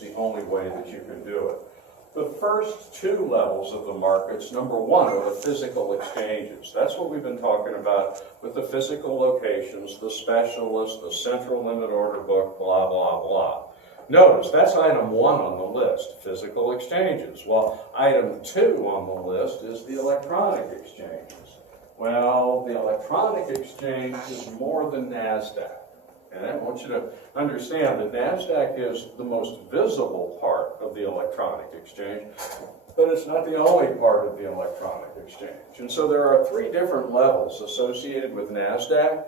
It's the only way that you can do it. The first two levels of the markets, number one, are the physical exchanges. That's what we've been talking about with the physical locations, the specialists, the central limit order book, blah, blah, blah. Notice, that's item one on the list, physical exchanges. Well, item two on the list is the electronic exchanges. Well, the electronic exchange is more than NASDAQ. And I want you to understand that NASDAQ is the most visible part of the electronic exchange, but it's not the only part of the electronic exchange. And so there are three different levels associated with NASDAQ.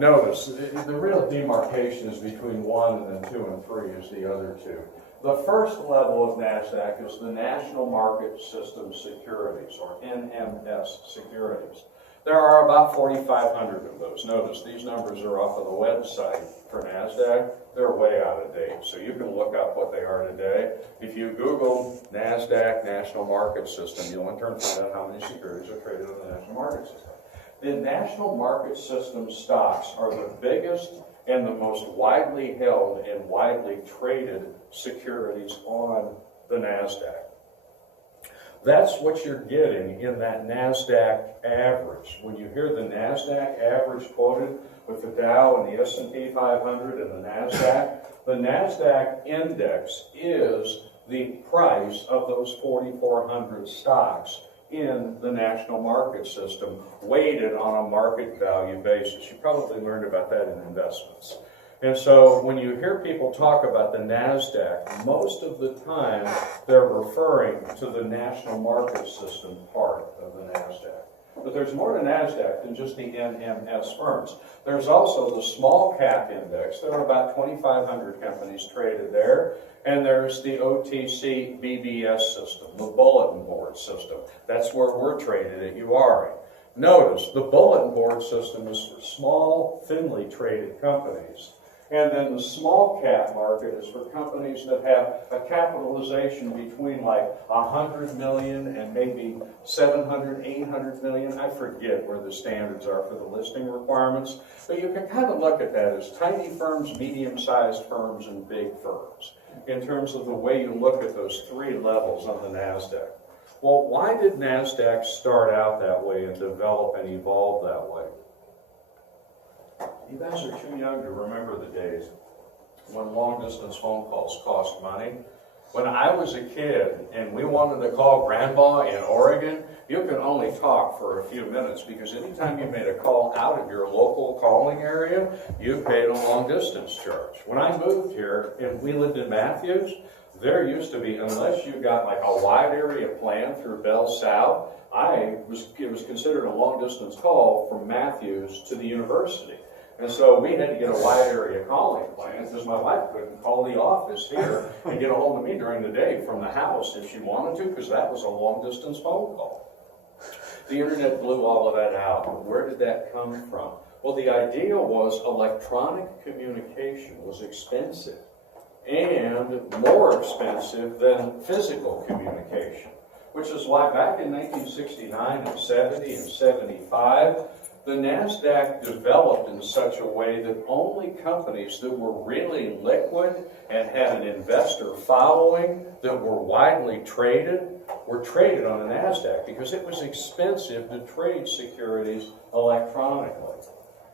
Notice, the real demarcation is between 1 and then 2 and 3 is the other two. The first level of NASDAQ is the National Market System Securities, or NMS securities. There are about 4,500 of those. Notice, these numbers are off of the website for NASDAQ. They're way out of date, so you can look up what they are today. If you Google NASDAQ National Market System, you'll in turn find out how many securities are traded on the National Market System. The National Market System stocks are the biggest and the most widely held and widely traded securities on the NASDAQ. That's what you're getting in that NASDAQ average. When you hear the NASDAQ average quoted with the Dow and the S&P 500 and the NASDAQ index is the price of those 4,400 stocks in the national market system, weighted on a market value basis. You probably learned about that in investments. And so when you hear people talk about the NASDAQ, most of the time they're referring to the national market system part of the NASDAQ. But there's more to NASDAQ than just the NMS firms. There's also the small cap index. There are about 2,500 companies traded there. And there's the OTC BBS system, the bulletin board system. That's where we're traded at URI. Notice, the bulletin board system is for small, thinly traded companies. And then the small cap market is for companies that have a capitalization between like 100 million and maybe 700, 800 million. I forget where the standards are for the listing requirements. But you can kind of look at that as tiny firms, medium-sized firms, and big firms in terms of the way you look at those three levels on the NASDAQ. Well, why did NASDAQ start out that way and develop and evolve that way? You guys are too young to remember the days when long-distance phone calls cost money. When I was a kid and we wanted to call Grandma in Oregon, you could only talk for a few minutes because anytime you made a call out of your local calling area, you paid a long-distance charge. When I moved here and we lived in Matthews, there used to be, unless you got like a wide area plan through Bell South, it was considered a long-distance call from Matthews to the university. And so we had to get a wide area calling plan because my wife couldn't call the office here and get a hold of me during the day from the house if she wanted to, because that was a long distance phone call. The internet blew all of that out. Where did that come from? Well, the idea was electronic communication was expensive and more expensive than physical communication, which is why back in 1969 and 70 and 75, the NASDAQ developed in such a way that only companies that were really liquid and had an investor following that were widely traded were traded on the NASDAQ because it was expensive to trade securities electronically.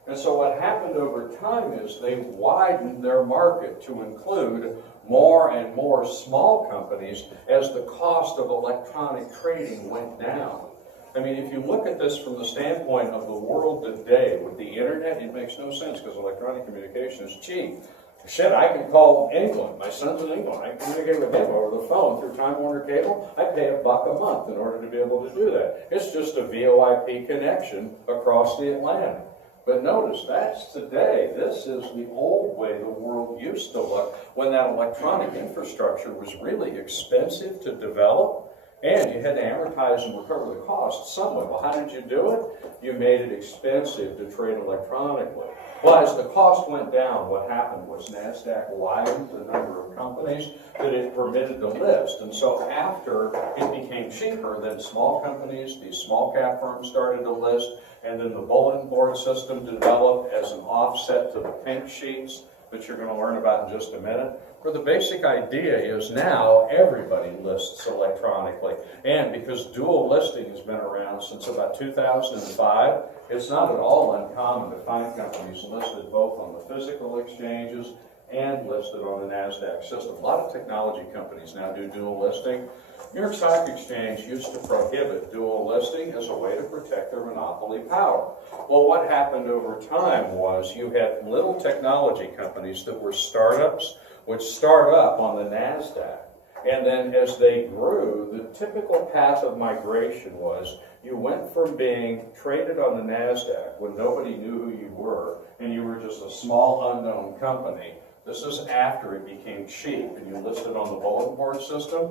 And so what happened over time is they widened their market to include more and more small companies as the cost of electronic trading went down. I mean, if you look at this from the standpoint of the world today with the internet, it makes no sense because electronic communication is cheap. Shit, I can call England. My son's in England. I can communicate with him over the phone through Time Warner Cable. I pay $1 a month in order to be able to do that. It's just a VoIP connection across the Atlantic. But notice, that's today. This is the old way the world used to look when that electronic infrastructure was really expensive to develop. And you had to amortize and recover the cost somewhat. Well, how did you do it? You made it expensive to trade electronically. Well, as the cost went down, what happened was NASDAQ widened the number of companies that it permitted to list. And so after it became cheaper, then small companies, these small cap firms started to list, and then the bulletin board system developed as an offset to the pink sheets. that you're going to learn about in just a minute, where the basic idea is now everybody lists electronically. And because dual listing has been around since about 2005, it's not at all uncommon to find companies listed both on the physical exchanges and listed on the NASDAQ system. A lot of technology companies now do dual listing. New York Stock Exchange used to prohibit dual listing as a way to protect their monopoly power. Well, what happened over time was you had little technology companies that were startups, would start up on the NASDAQ. And then as they grew, the typical path of migration was you went from being traded on the NASDAQ when nobody knew who you were, and you were just a small unknown company. This is after it became cheap and you listed on the bulletin board system.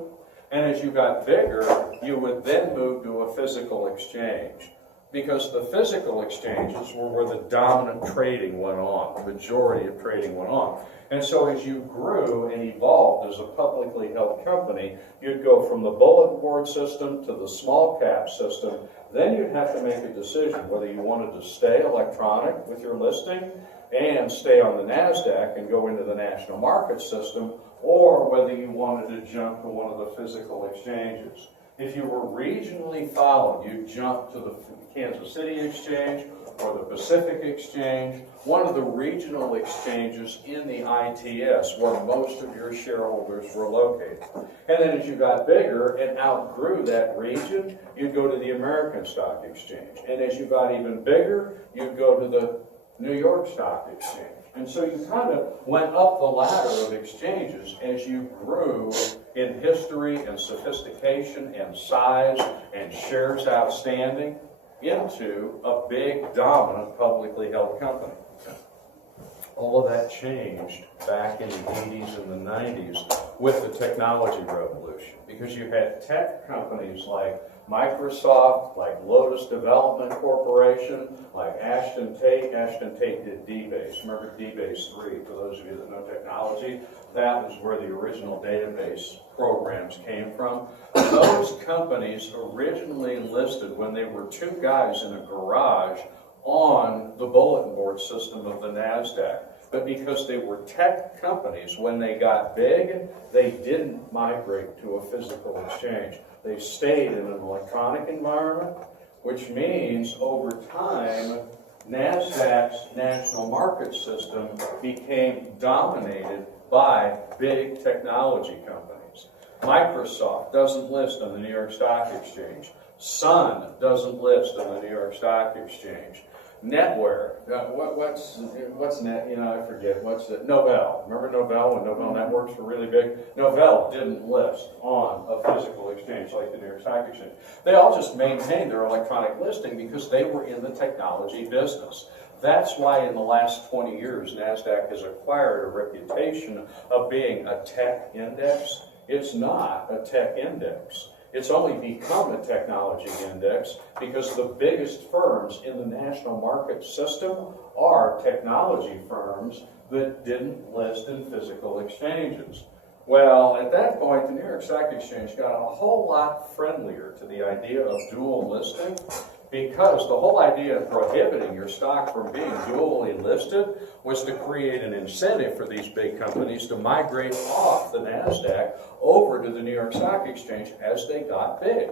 And as you got bigger, you would then move to a physical exchange, because the physical exchanges were where the dominant trading went on, the majority of trading went on. And so as you grew and evolved as a publicly held company, you'd go from the bulletin board system to the small cap system. Then you'd have to make a decision whether you wanted to stay electronic with your listing and stay on the NASDAQ and go into the national market system, or whether you wanted to jump to one of the physical exchanges. If you were regionally followed, you jumped to the Kansas City Exchange or the Pacific Exchange, one of the regional exchanges in the ITS where most of your shareholders were located. And then as you got bigger and outgrew that region, you'd go to the American Stock Exchange. And as you got even bigger, you'd go to the New York Stock Exchange. And so you kind of went up the ladder of exchanges as you grew in history and sophistication and size and shares outstanding into a big, dominant, publicly held company. All of that changed back in the 80s and the 90s with the technology revolution, because you had tech companies like Microsoft, like Lotus Development Corporation, like Ashton Tate. Ashton Tate did DBase. Remember DBase 3, for those of you that know technology? That was where the original database programs came from. Those companies originally listed when they were two guys in a garage on the bulletin board system of the NASDAQ. But because they were tech companies, when they got big, they didn't migrate to a physical exchange. They stayed in an electronic environment, which means over time, NASDAQ's national market system became dominated by big technology companies. Microsoft doesn't list on the New York Stock Exchange. Sun doesn't list on the New York Stock Exchange. Netware, what's net? You know, I forget. What's it? Novell. Remember Novell when Novell Networks were really big? Novell didn't list on a physical exchange like the New York Stock Exchange. They all just maintained their electronic listing because they were in the technology business. That's why in the last 20 years, NASDAQ has acquired a reputation of being a tech index. It's not a tech index. It's only become a technology index because the biggest firms in the national market system are technology firms that didn't list in physical exchanges. Well, at that point, the New York Stock Exchange got a whole lot friendlier to the idea of dual listing, because the whole idea of prohibiting your stock from being dually listed was to create an incentive for these big companies to migrate off the NASDAQ over to the New York Stock Exchange as they got big.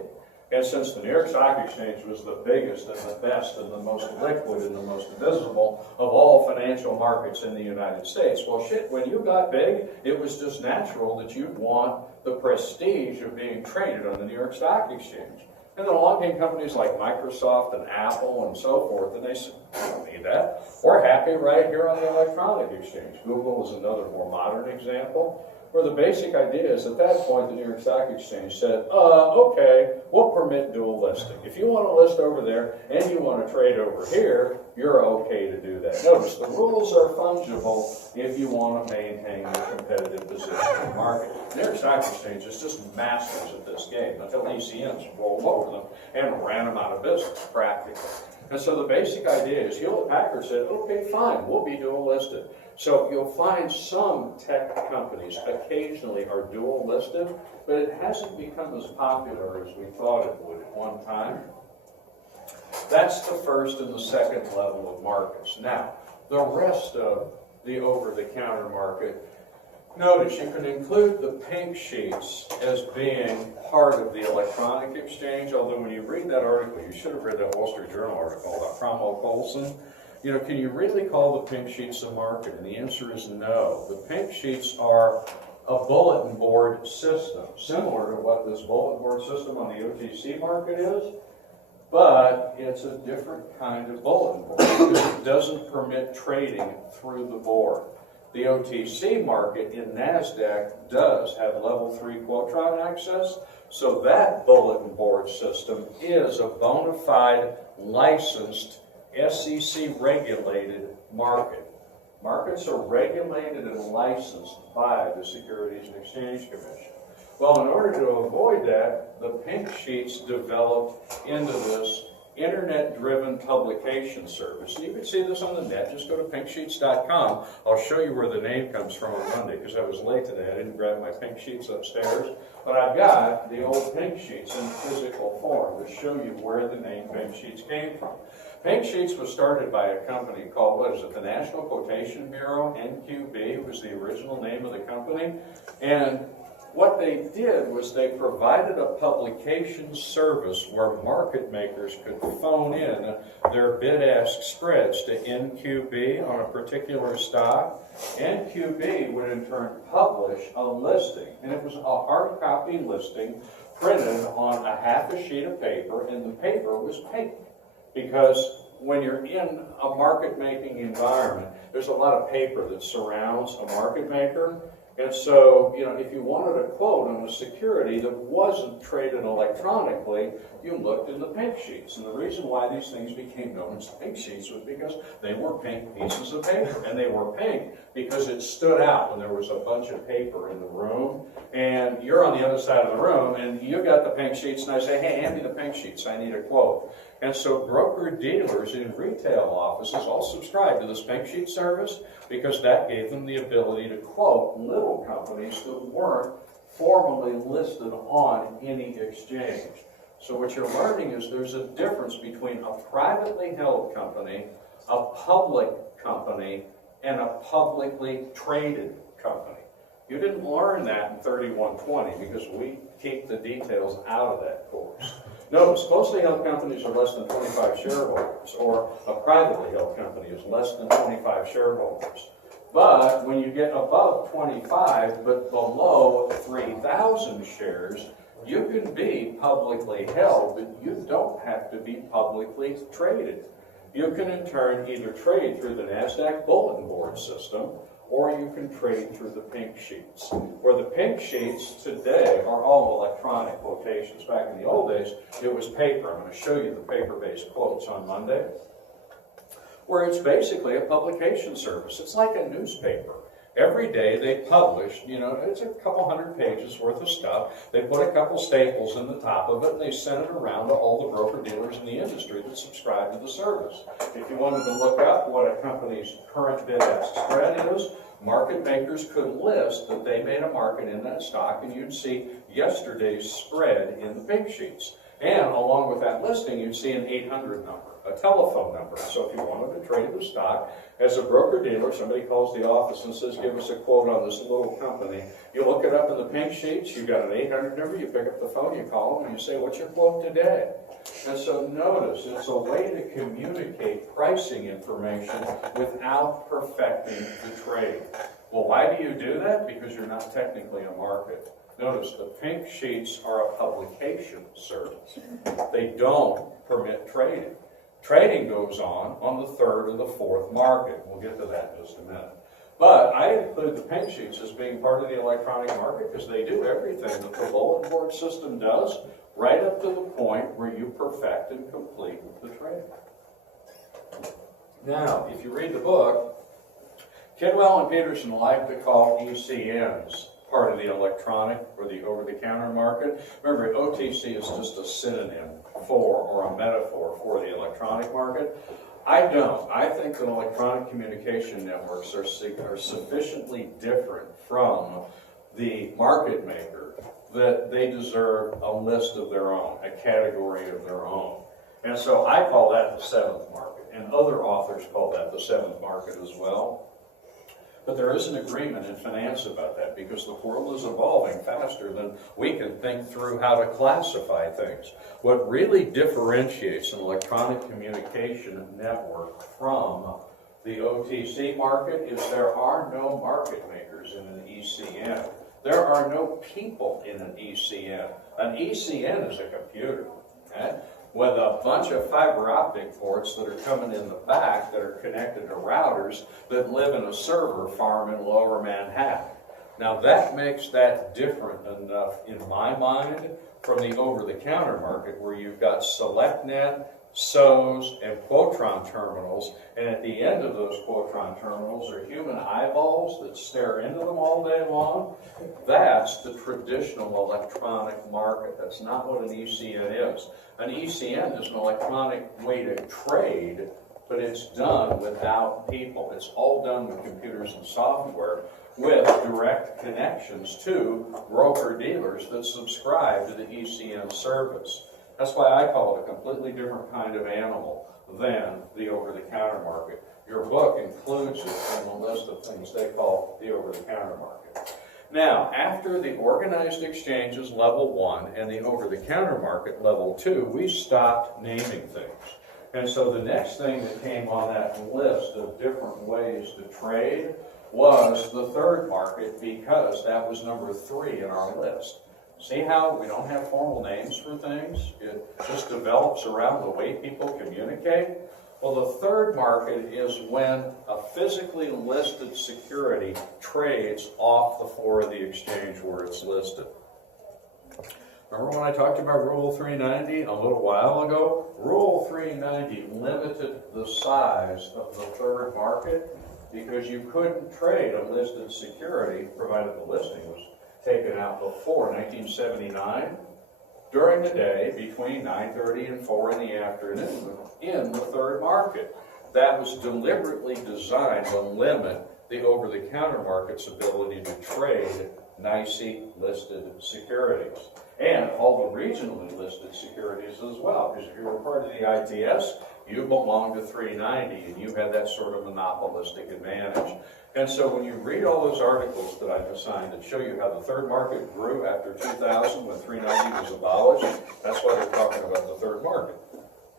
And since the New York Stock Exchange was the biggest and the best and the most liquid and the most visible of all financial markets in the United States, well, shit, when you got big, it was just natural that you'd want the prestige of being traded on the New York Stock Exchange. And then along came companies like Microsoft and Apple and so forth, and they said, we don't need that. We're happy right here on the electronic exchange. Google is another more modern example, where the basic idea is at that point the New York Stock Exchange said, okay, we'll permit dual listing. If you want to list over there and you want to trade over here, you're okay to do that. Notice the rules are fungible if you want to maintain your competitive position in the market. The New York Stock Exchange is just masters at this game until ECNs rolled over them and ran them out of business practically. And so the basic idea is Hewlett-Packard said, okay, fine, we'll be dual listed. So you'll find some tech companies occasionally are dual listed, but it hasn't become as popular as we thought it would at one time. That's the first and the second level of markets. Now, the rest of the over-the-counter market. Notice you can include the pink sheets as being part of the electronic exchange, although when you read that article, you should have read that Wall Street Journal article about Cromwell Coulson. You know, can you really call the pink sheets a market? And the answer is no. The pink sheets are a bulletin board system, similar to what this bulletin board system on the OTC market is, but it's a different kind of bulletin board because it doesn't permit trading through the board. The OTC market in NASDAQ does have level 3 Quotron access, so that bulletin board system is a bona fide licensed SEC regulated market. Markets are regulated and licensed by the Securities and Exchange Commission. Well, in order to avoid that, the pink sheets developed into this internet-driven publication service. And you can see this on the net. Just go to pinksheets.com. I'll show you where the name comes from on Monday because I was late today. I didn't grab my pink sheets upstairs. But I've got the old pink sheets in physical form to show you where the name pink sheets came from. Pink Sheets was started by a company called, what is it, the National Quotation Bureau, NQB, was the original name of the company. And what they did was they provided a publication service where market makers could phone in their bid-ask spreads to NQB on a particular stock. NQB would in turn publish a listing, and it was a hard copy listing printed on a half a sheet of paper, and the paper was pink. Because when you're in a market-making environment, there's a lot of paper that surrounds a market maker. And so, you know, if you wanted a quote on a security that wasn't traded electronically, you looked in the pink sheets. And the reason why these things became known as pink sheets was because they were pink pieces of paper. And they were pink because it stood out when there was a bunch of paper in the room. And you're on the other side of the room, and you got the pink sheets, and I say, hey, hand me the pink sheets, I need a quote. And so broker-dealers in retail offices all subscribed to this pink sheet service because that gave them the ability to quote little companies that weren't formally listed on any exchange. So what you're learning is there's a difference between a privately held company, a public company, and a publicly traded company. You didn't learn that in 3120 because we keep the details out of that course. Notice, closely held companies are less than 25 shareholders, or a privately held company is less than 25 shareholders. But when you get above 25 but below 3,000 shares, you can be publicly held, but you don't have to be publicly traded. You can in turn either trade through the NASDAQ bulletin board system, or you can trade through the pink sheets. Where the pink sheets today are all electronic quotations. Back in the old days, it was paper. I'm going to show you the paper-based quotes on Monday, where it's basically a publication service. It's like a newspaper. Every day they publish, you know, it's a couple hundred pages worth of stuff. They put a couple staples in the top of it, and they send it around to all the broker-dealers in the industry that subscribe to the service. If you wanted to look up what a company's current bid-ask spread is, market makers could list that they made a market in that stock, and you'd see yesterday's spread in the pink sheets. And along with that listing, you'd see an 800 number, a telephone number. So if you wanted to trade the stock, as a broker-dealer, somebody calls the office and says, give us a quote on this little company. You look it up in the pink sheets, you've got an 800 number, you pick up the phone, you call them, and you say, what's your quote today? And so notice, it's a way to communicate pricing information without perfecting the trade. Well, why do you do that? Because you're not technically a market. Notice the pink sheets are a publication service. They don't permit trading. Trading goes on the third or the fourth market. We'll get to that in just a minute. But I include the pink sheets as being part of the electronic market because they do everything that the bulletin board system does, right up to the point where you perfect and complete the trade. Now, if you read the book, Kidwell and Peterson like to call ECNs part of the electronic or the over-the-counter market. Remember, OTC is just a synonym for or a metaphor for the electronic market. I don't. I think that electronic communication networks are sufficiently different from the market maker that they deserve a list of their own, a category of their own. And so I call that the seventh market, and other authors call that the seventh market as well. But there is an agreement in finance about that because the world is evolving faster than we can think through how to classify things. What really differentiates an electronic communication network from the OTC market is there are no market makers in an ECN. There are no people in an ECN. An ECN is a computer, okay, with a bunch of fiber optic ports that are coming in the back that are connected to routers that live in a server farm in Lower Manhattan. Now that makes that different enough in my mind from the over-the-counter market where you've got SelectNet, SOs, and Quotron terminals, and at the end of those Quotron terminals are human eyeballs that stare into them all day long. That's the traditional electronic market. That's not what an ECN is. An ECN is an electronic way to trade, but it's done without people. It's all done with computers and software with direct connections to broker-dealers that subscribe to the ECN service. That's why I call it a completely different kind of animal than the over-the-counter market. Your book includes it in the list of things they call the over-the-counter market. Now, after the organized exchanges level 1 and the over-the-counter market level 2, we stopped naming things. And so the next thing that came on that list of different ways to trade was the third market because that was number 3 in our list. See how we don't have formal names for things? It just develops around the way people communicate. Well, the third market is when a physically listed security trades off the floor of the exchange where it's listed. Remember when I talked about Rule 390 a little while ago? Rule 390 limited the size of the third market because you couldn't trade a listed security provided the listing was taken out before 1979 during the day between 9:30 and 4 in the afternoon in the third market. That was deliberately designed to limit the over-the-counter market's ability to trade NYSE listed securities and all the regionally listed securities as well, because if you were part of the ITS, you belonged to 390 and you had that sort of monopolistic advantage. And so when you read all those articles that I've assigned that show you how the third market grew after 2000 when 390 was abolished, that's why they're talking about the third market.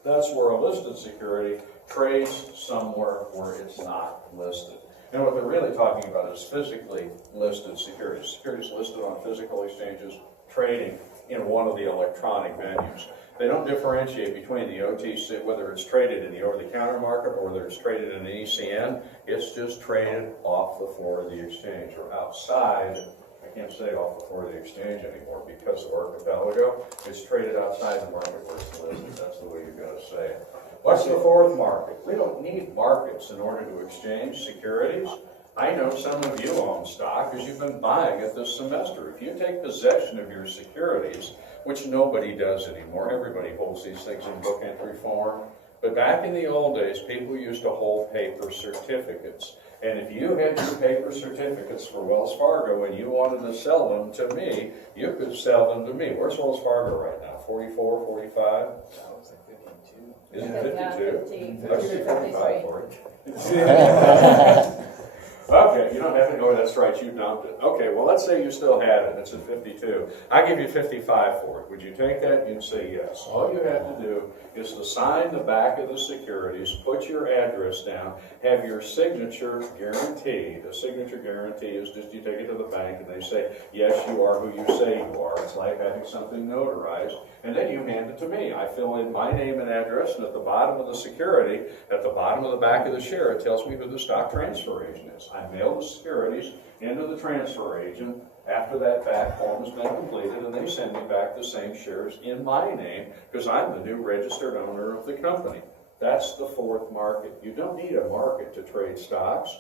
That's where a listed security trades somewhere where it's not listed. And what they're really talking about is physically listed securities. Securities listed on physical exchanges trading in one of the electronic venues. They don't differentiate between the OTC, whether it's traded in the over-the-counter market or whether it's traded in an ECN. It's just traded off the floor of the exchange or outside. I can't say off the floor of the exchange anymore because of archipelago. It's traded outside the market where it's listed. That's the way you've got to say it. What's the fourth market? We don't need markets in order to exchange securities. I know some of you own stock because you've been buying it this semester. If you take possession of your securities, which nobody does anymore, everybody holds these things in book entry form, but back in the old days, people used to hold paper certificates. And if you had your paper certificates for Wells Fargo and you wanted to sell them to me, you could sell them to me. Where's Wells Fargo right now? 44, 45? Isn't it 52? I'll give you 45 for it. Okay, you don't have to go, that's right, you dumped it. Okay, well, let's say you still had it, it's at 52. I give you 55 for it. Would you take that? You'd say yes. All you have to do is to sign the back of the securities, put your address down, have your signature guaranteed. A signature guarantee is just you take it to the bank and they say, yes, you are who you say you are. It's like having something notarized. And then you hand it to me. I fill in my name and address, and at the bottom of the security, at the bottom of the back of the share, it tells me who the stock transfer agent is. I mail the securities into the transfer agent after that back form has been completed, and they send me back the same shares in my name because I'm the new registered owner of the company. That's the fourth market. You don't need a market to trade stocks.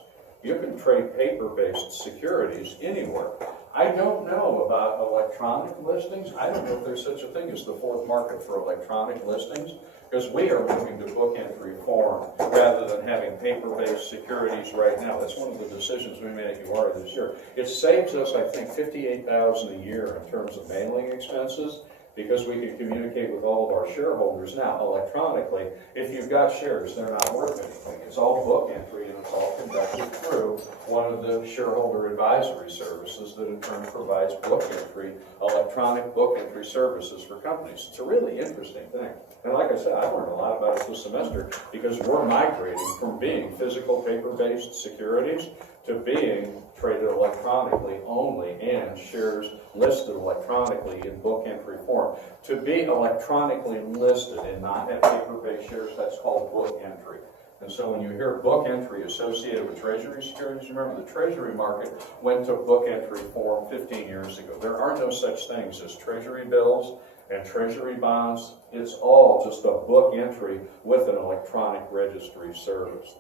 You can trade paper-based securities anywhere. I don't know about electronic listings. I don't know if there's such a thing as the fourth market for electronic listings, because we are moving to book entry form rather than having paper-based securities right now. That's one of the decisions we made at UR this year. It saves us, I think, $58,000 a year in terms of mailing expenses. because we can communicate with all of our shareholders now electronically. If you've got shares, they're not worth anything. It's all book entry, and it's all conducted through one of the shareholder advisory services that in turn provides book entry, electronic book entry services for companies. It's a really interesting thing. And like I said, I learned a lot about it this semester because we're migrating from being physical paper-based securities to being traded electronically only and shares listed electronically in book entry form. To be electronically listed and not have paper-based shares, that's called book entry. And so when you hear book entry associated with Treasury securities, remember the Treasury market went to book entry form 15 years ago. There are no such things as Treasury bills and Treasury bonds. It's all just a book entry with an electronic registry service.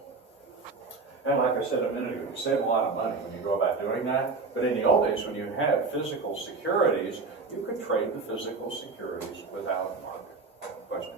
And like I said a minute ago, you save a lot of money when you go about doing that. But in the old days, when you had physical securities, you could trade the physical securities without a market. Question?